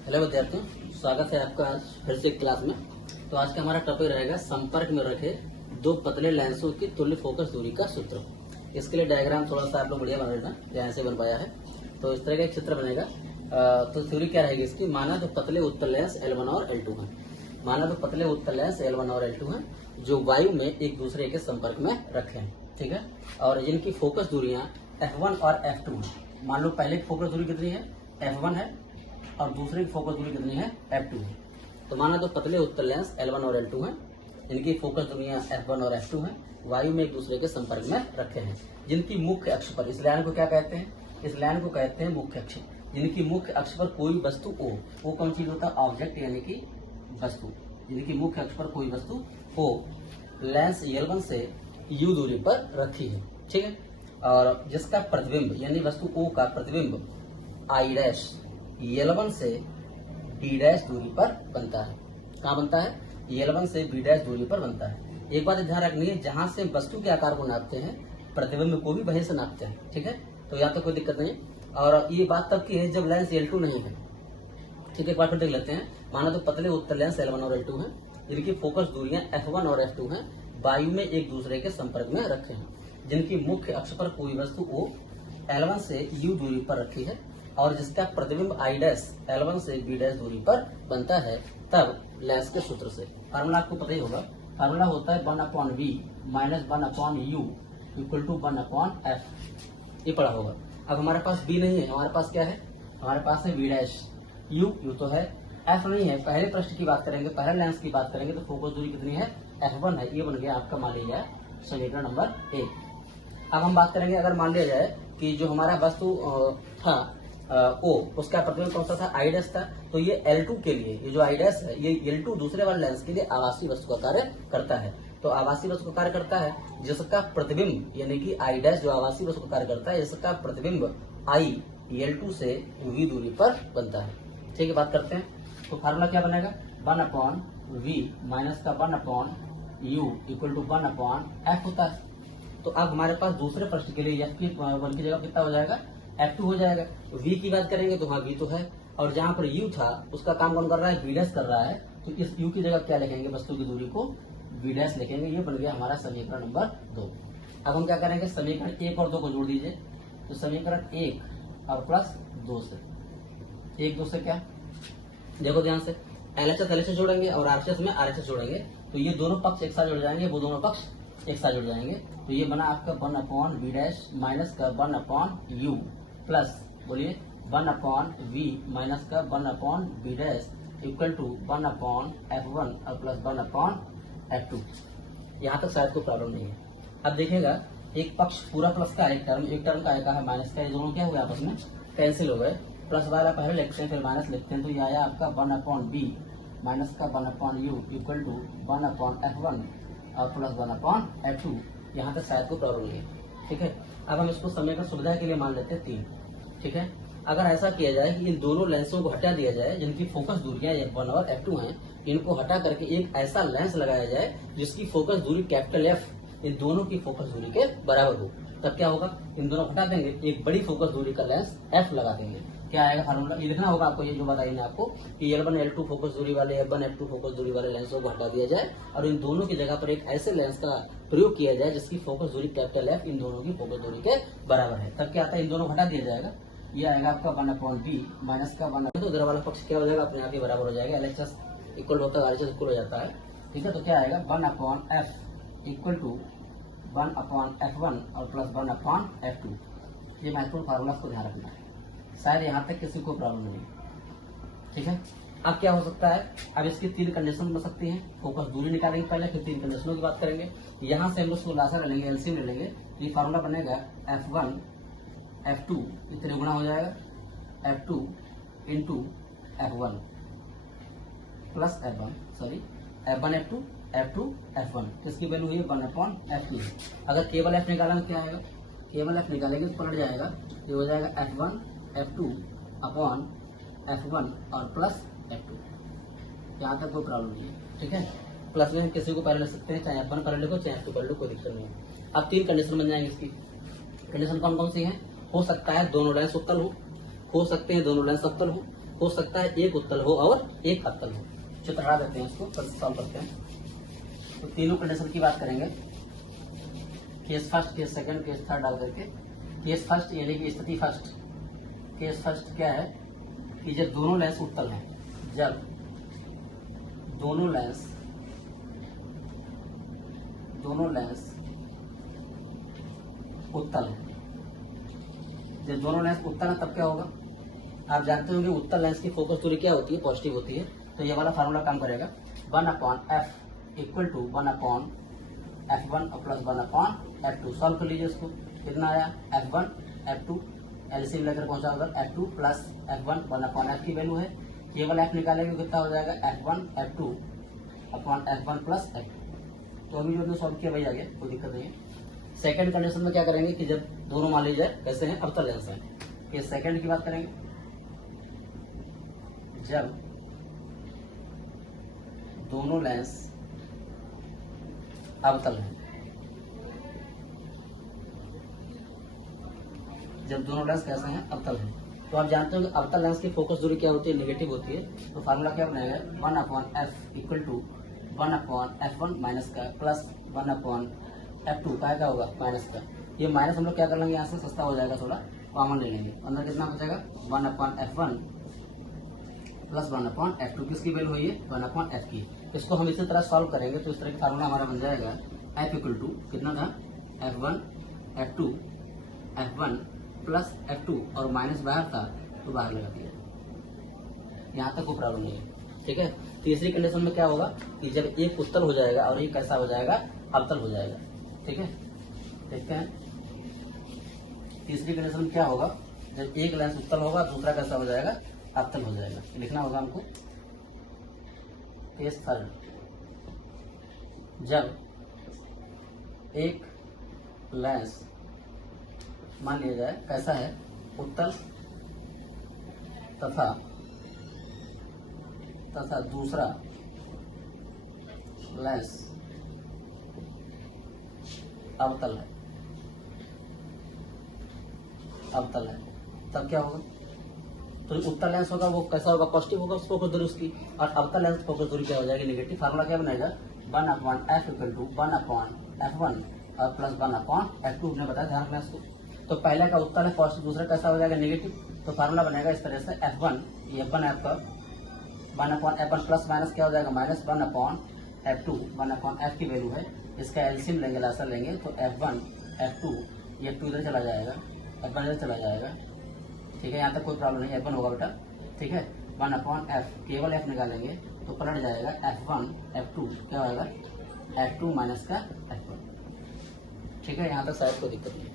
Hello विद्यार्थियों, स्वागत है आपका आज फिर से क्लास में। तो आज का हमारा टॉपिक रहेगा संपर्क में रखे दो पतले लेंसों की तुल्य फोकस दूरी का सूत्र। इसके लिए डायग्राम थोड़ा सा आप लोग बढ़िया बना लेना, जहाँ से बन पाया है। तो इस तरह का एक चित्र बनेगा। तो थ्योरी क्या रहेगी इसकी, माना तो पतले उत्तल लेंस L1 और L2 हैं। माना तो पतले उत्तल लेंस L1 और L2 हैं जो वायु में एक दूसरे के संपर्क में रखे हैं, ठीक है। और जिनकी फोकस दूरियां F1 और F2 हैं। मान लो पहले की फोकस दूरी कितनी है, F1 है, और दूसरे की फोकस दूरी कितनी है, F2 है। तो माना तो पतले उत्तल लेंस L1 और L2 हैं, इनकी फोकस दूरियां F1 और F2 हैं, वायु में एक दूसरे के संपर्क में रखे हैं। जिनकी मुख्य अक्ष पर, इस लाइन को क्या कहते हैं, इस लाइन को कहते हैं मुख्य अक्ष। जिनकी मुख्य अक्ष पर कोई वस्तु हो, वो कौन चीज होता है, ऑब्जेक्ट यानी कि वस्तु। जिनकी मुख्य अक्ष पर कोई वस्तु हो, लेंस L1 से U दूरी पर रखी है, ठीक है। और जिसका प्रतिबिंब यानी वस्तु O का प्रतिबिंब I डैश L1 से B डैश दूरी पर बनता है। कहाँ बनता है, L1 से B डैश दूरी पर बनता है। एक बात ध्यान रखनी है, जहां से वस्तु के आकार को नापते हैं, प्रतिबिंब को भी वहीं से नापते हैं, ठीक है। तो यहाँ तो कोई दिक्कत नहीं। और ये बात तब की है जब लेंस L2 नहीं है, ठीक है। एक बार फिर देख लेते हैं। माना तो पतले उत्तल लेंस L1 और L2 हैं, जिनकी फोकस दूरियां F1 और F2 हैं, वायु में एक दूसरे के संपर्क में रखे हैं। जिनकी मुख्य अक्ष पर कोई वस्तु O L1 से U दूरी पर रखी है, और जिसका प्रतिबिंब I डैश L1 से B डैश दूरी पर बनता है, तब लेंस के सूत्र से फार्मूला आपको पता ही होगा। फार्मूला होता है 1/V minus 1/U equal to 1/F। ये पढ़ा होगा। अब हमारे पास B नहीं है, हमारे पास क्या है, हमारे पास है V डैश। U तो है, F नहीं है। पहले पृष्ठ की बात करेंगे, पहले लेंस की बात करेंगे तो फोकस दूरी कितनी है, F1 है। ये बन गया आपका, मान लिया जाए समीकरण नंबर 1। अब हम बात करेंगे, अगर मान लिया जाए कि जो हमारा वस्तु था O, उसका प्रतिबिंब कौन सा था, I डैश था। तो ये L2 के लिए, ये जो I डैश है, ये L2 दूसरे वाले लेंस के लिए आवासीय वस्तु का कार्य करता है। तो आवासीय वस्तु का कार्य करता है जिसका प्रतिबिंब यानी कि I डैश जो आवासीय वस्तु का कार्य करता है, जिसका प्रतिबिंब I L2 से V दूरी पर बनता है, ठीक है। बात करते हैं तो फार्मूला क्या बनेगा, 1/V माइनस का 1/U इक्वल टू 1/F होता है। तो अब हमारे पास दूसरे पृष्ठ के लिए F की 1 की जगह कितना हो जाएगा, F2 हो जाएगा। V की बात करेंगे तो हाँ V तो है, और जहां पर U था उसका काम कौन कर रहा है, V डैश कर रहा है। तो इस U की जगह क्या लिखेंगे, वस्तु की दूरी को V डैश लिखेंगे। ये बन गया हमारा समीकरण नंबर 2। अब हम क्या करेंगे, समीकरण 1 और 2 को जोड़ दीजिए। तो समीकरण 1 और प्लस 2 से, 1 2 से क्या, देखो ध्यान से, LHS जोड़ेंगे और RHS में RHS जोड़ेंगे। तो ये दोनों पक्ष एक साथ जुड़ जाएंगे, वो दोनों पक्ष एक साथ जुड़ जाएंगे। तो ये बना आपका 1/V डैश माइनस का 1/U प्लस, बोलिए 1/V माइनस का 1/V dash equal to 1/F1 और प्लस 1/F2। यहाँ तक शायद कोई प्रॉब्लम नहीं है। अब देखिएगा, एक पक्ष पूरा प्लस का, एक टर्म का है माइनस का, ये दोनों क्या हुए आपस में कैंसिल हो गए। प्लस वाला पहले लिखते हैं फिर माइनस लिखते हैं। तो ये आया आपका 1/V माइनस का 1/U इक्वल टू 1/F1 और प्लस 1/F2। यहाँ तक शायद कोई प्रॉब्लम नहीं है, ठीक है। अब हम इसको समीकरण सुविधा के लिए मान लेते हैं 3, ठीक है। अगर ऐसा किया जाए कि इन दोनों लेंसों को हटा दिया जाए, जिनकी फोकस दूरियां F1 और F2 हैं, इनको हटा करके एक ऐसा लेंस लगाया जाए जिसकी फोकस दूरी कैपिटल F इन दोनों की फोकस दूरी के बराबर हो, तब क्या होगा, इन दोनों हटा देंगे, एक बड़ी फोकस दूरी का लेंस F लगा देंगे। क्या आएगा फार्मूला, ये लिखना होगा आपको, ये जो बताइए ना आपको कि L1 L2 फोकस दूरी वाले, F1 F2 फोकस दूरी वाले लेंसों को हटा दिया जाए और इन दोनों की जगह पर एक ऐसे लेंस का प्रयोग किया जाए जिसकी फोकस दूरी कैपिटल F इन दोनों की फोकस दूरी के बराबर है। तब क्या आता है, इन दोनों को हटा दिया जाएगा। ये आएगा आपका 1/V माइनस का 1, तो उधर वाला पक्ष क्या हो जाएगा, अपने आप ही बराबर हो जाएगा। LHS इक्वल होता है, RHS इक्वल हो जाता है, ठीक है। तो क्या आएगा 1/F इक्वल टू 1/F1 और प्लस 1/F2। ये महत्वपूर्ण फार्मूला को ध्यान रखना है, शायद यहाँ तक किसी को प्रॉब्लम नहीं, ठीक है। अब क्या हो सकता है, अब इसकी 3 कंडीशन बन सकती हैं। फोकस दूरी निकालेंगे पहले, फिर 3 कंडीशनों की बात करेंगे। यहाँ से हम उसको लासा ले लेंगे, एलसीएम ले लेंगे। ये फार्मूला बनेगा F1 F2 इतने गुना हो जाएगा F2 into F1 plus F1, sorry F1 F2 F2 F1, किसकी वैल्यू हुई 1/F2। अगर केवल F निकाला तो क्या आएगा, केवल F निकालेंगे तो पलट जाएगा, ये हो जाएगा F1 F2 अपॉन F1 और प्लस F2। यहाँ तक कोई प्रॉब्लम नहीं है, ठीक है। प्लस में हम किसी को पहले लिख सकते हैं, चाहे F1 पहले लिखो चाहे F2 पहले लिखो, कोई दिक्कत नहीं है। अब 3 कंडीशन बन जाएंगे इसकी। कंडीशन कौन कौन सी है, हो सकता है दोनों लेंस उत्तल हो, हो सकते हैं दोनों लेंस अवतल हो सकता है एक उत्तल हो और एक अवतल हो। चित्र हटा देते हैं, इसको सॉल्व करते हैं। तो तीनों कंडीशन की बात करेंगे, case first, case second, case third डाल करके। केस फर्स्ट यानी कि स्थिति फर्स्ट। केस फर्स्ट क्या है कि जब दोनों लेंस उत्तल हैं, जब दोनों लेंस उत्तल है, जब दोनों लेंस उत्तल है तब क्या होगा, आप जानते होंगे उत्तल लेंस की फोकस दूरी क्या होती है, पॉजिटिव होती है। तो ये वाला फार्मूला काम करेगा, 1/f equal to 1/f1 plus 1/f2। Solve कर लीजिए इसको, कितना आया f1 f2, एलसीएम लेकर पहुंचा उधर f2 प्लस f1 1/f की वैल्यू है। केवल f निकालेंगे कितना हो जाएगा f1 f2 upon f1 plus f2। तो अभी जो सॉल्व किया वही आ गया, कोई दिक्कत नहीं है। सेकंड कंडीशन में क्या करेंगे कि जब दोनों मान लीजिए कैसे हैं, अवतल लेंस हैं। ये सेकंड की बात करेंगे, जब दोनों लेंस अवतल हैं, जब दोनों लेंस कैसे हैं, अवतल हैं। तो आप जानते हो कि अवतल लेंस की फोकस दूरी क्या होती है, नेगेटिव होती है। तो फार्मूला क्या बनाएगा, 1/f equal to 1/f1 minus का प्लस 1/f2 का होगा माइनस का। ये माइनस हम लोग क्या कर लेंगे, यहाँ से सस्ता हो जाएगा, थोड़ा कॉमन ले लेंगे। अंदर कितना बचेगा 1/f1 प्लस 1/f2, किसकी वैल्यू हुई है 1/f की। इसको हम इसी तरह सॉल्व करेंगे तो इस तरह का फार्मूला हमारा बन जाएगा, f इक्वल टू कितना था f1 f2 f1 plus f2 और माइनस बाहर था तो बाहर लगा दिया। यहाँ तक कोई प्रॉब्लम नहीं है, ठीक है। तीसरी कंडीशन में क्या होगा कि जब एक उत्तल हो जाएगा और एक कैसा हो जाएगा, अवतल हो जाएगा, ठीक है। देखते हैं तीसरी कंडीशन में क्या होगा, जब एक लेंस उत्तल होगा दूसरा कैसा हो जाएगा, अवतल हो जाएगा। लिखना होगा हमको, केस थर्ड, जब एक लेंस मान लिया जाए कैसा है, उत्तल तथा दूसरा लेंस अवतल है, तब क्या होगा, तो उत्तल लेंस होगा वो कैसा होगा, पॉजिटिव होगा फोकस दूरी उसकी, और अवतल लेंस फोकस दूरी क्या हो जाएगी, नेगेटिव। फार्मूला क्या बनाएगा 1/f इक्वल टू 1/f1 और प्लस 1/f2 ने बताया, ध्यान रखना इसको। तो पहला का उत्तल है पॉजिटिव, दूसरा कैसा हो जाएगा नेगेटिव। तो फार्मूला बनेगा इस तरह से, f1 ये f1 आपका 1/f1 प्लस माइनस क्या हो जाएगा माइनस 1/f2, 1/f की वैल्यू है, इसका एलसीएम लेंगे, लासा लेंगे तो f1 f2, ये f2 इधर चला जाएगा, f1 इधर चला जाएगा, ठीक है। यहाँ तक कोई प्रॉब्लम नहीं, f1 होगा बेटा, ठीक है। 1/f केवल f निकालेंगे तो पलट जाएगा f1 f2 क्या होगा f2 माइनस का f1, ठीक है। यहाँ तक शायद कोई दिक्कत नहीं।